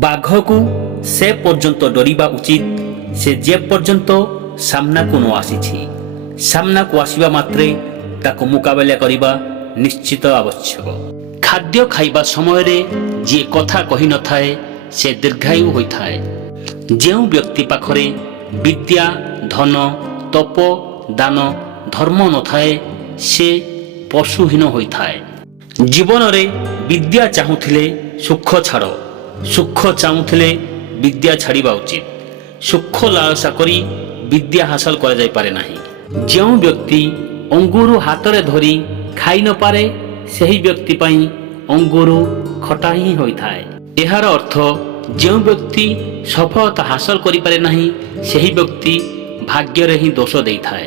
ବାଘକୁ ସେ ପର୍ଯ୍ୟନ୍ତ ଡରିବା ଉଚିତ ସେ ଯେ ପର୍ଯ୍ୟନ୍ତ ସାମ୍ନାକୁ ନ ଆସିଛି। ସାମ୍ନାକୁ ଆସିବା ମାତ୍ରେ ତାକୁ ମୁକାବିଲା କରିବା ନିଶ୍ଚିତ ଆବଶ୍ୟକ। ଖାଦ୍ୟ ଖାଇବା ସମୟରେ ଯିଏ କଥା କହିନଥାଏ ସେ ଦୀର୍ଘାୟୁ ହୋଇଥାଏ। ଯେଉଁ ବ୍ୟକ୍ତି ପାଖରେ ବିଦ୍ୟା, ଧନ, ତପ, ଦାନ, ଧର୍ମ ନଥାଏ ସେ ପଶୁହୀନ ହୋଇଥାଏ। ଜୀବନରେ ବିଦ୍ୟା ଚାହୁଁଥିଲେ ସୁଖ ଛାଡ଼, ସୁଖ ଚାହୁଁଥିଲେ ବିଦ୍ୟା ଛାଡ଼ିବା ଉଚିତ। ସୁଖ ଲାଳସା କରି ବିଦ୍ୟା ହାସଲ କରାଯାଇପାରେ ନାହିଁ। ଯେଉଁ ବ୍ୟକ୍ତି ଅଙ୍ଗୁର ହାତରେ ଧରି ଖାଇ ନପାରେ ସେହି ବ୍ୟକ୍ତି ପାଇଁ ଅଙ୍ଗୁର ଖଟା ହିଁ ହୋଇଥାଏ। ଏହାର ଅର୍ଥ ଯେଉଁ ବ୍ୟକ୍ତି ସଫଳତା ହାସଲ କରିପାରେ ନାହିଁ ସେହି ବ୍ୟକ୍ତି ଭାଗ୍ୟରେ ହିଁ ଦୋଷ ଦେଇଥାଏ।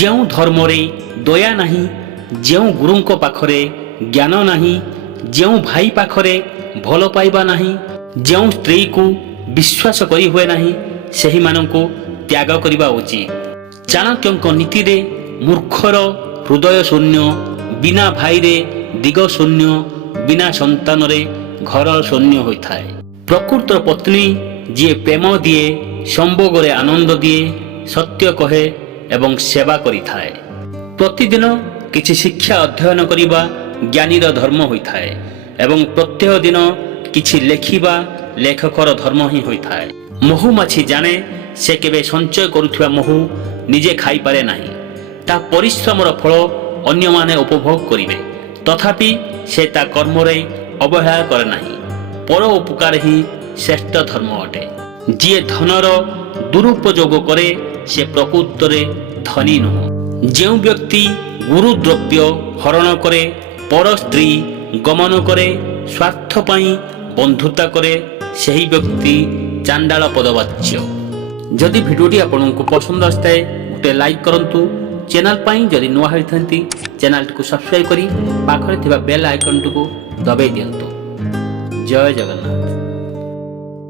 ଯେଉଁ ଧର୍ମରେ ଦୟା ନାହିଁ, ଯେଉଁ ଗୁରୁଙ୍କ ପାଖରେ ଜ୍ଞାନ ନାହିଁ, ଯେଉଁ ଭାଇ ପାଖରେ ଭଲ ପାଇବା ନାହିଁ, ଯେଉଁ ସ୍ତ୍ରୀକୁ ବିଶ୍ୱାସ କରି ହୁଏ ନାହିଁ ସେହିମାନଙ୍କୁ ତ୍ୟାଗ କରିବା ଉଚିତ। ଚାଣକ୍ୟଙ୍କ ନୀତିରେ ମୂର୍ଖର ହୃଦୟ ଶୂନ୍ୟ, ବିନା ଭାଇରେ ଦିଗ ଶୂନ୍ୟ, ବିନା ସନ୍ତାନରେ ଘର ଶୂନ୍ୟ ହୋଇଥାଏ। ପ୍ରକୃତର ପତ୍ନୀ ଯିଏ ପ୍ରେମ ଦିଏ, ସମ୍ଭୋଗରେ ଆନନ୍ଦ ଦିଏ, ସତ୍ୟ କହେ ଏବଂ ସେବା କରିଥାଏ। ପ୍ରତିଦିନ କିଛି ଶିକ୍ଷା ଅଧ୍ୟୟନ କରିବା ଜ୍ଞାନୀର ଧର୍ମ ହୋଇଥାଏ ଏବଂ ପ୍ରତ୍ୟେକ ଦିନ କିଛି ଲେଖିବା ଲେଖକର ଧର୍ମ ହିଁ ହୋଇଥାଏ। ମହୁମାଛି ଜାଣେ ସେ କେବେ ସଞ୍ଚୟ କରୁଥିବା ମହୁ ନିଜେ ଖାଇପାରେ ନାହିଁ। ତା ପରିଶ୍ରମର ଫଳ ଅନ୍ୟମାନେ ଉପଭୋଗ କରିବେ, ତଥାପି ସେ ତା କର୍ମରେ ଅବହେଳା କରେ ନାହିଁ। ପର ଉପକାର ହିଁ ଶ୍ରେଷ୍ଠ ଧର୍ମ ଅଟେ। ଯିଏ ଧନର ଦୁରୁପଯୋଗ କରେ ସେ ପ୍ରକୃତରେ ଧନୀ ନୁହଁ। ଯେଉଁ ବ୍ୟକ୍ତି ଗୁରୁଦ୍ରବ୍ୟ ହରଣ କରେ, ପର ସ୍ତ୍ରୀ ଗମନ କରେ, ସ୍ୱାର୍ଥ ପାଇଁ ବନ୍ଧୁତା କରେ ସେହି ବ୍ୟକ୍ତି ଚାଣ୍ଡାଳ ପଦବାଚ୍ୟ। ଯଦି ଭିଡ଼ିଓଟି ଆପଣଙ୍କୁ ପସନ୍ଦ ଆସିଥାଏ ଗୋଟେ ଲାଇକ୍ କରନ୍ତୁ। ଚ୍ୟାନେଲ ପାଇଁ ଯଦି ନୂଆ ହୋଇଥାନ୍ତି ଚ୍ୟାନେଲଟିକୁ ସବସ୍କ୍ରାଇବ୍ କରି ପାଖରେ ଥିବା ବେଲ୍ ଆଇକନ୍ଟିକୁ ଦବାଇ ଦିଅନ୍ତୁ। ଜୟ ଜଗନ୍ନାଥ।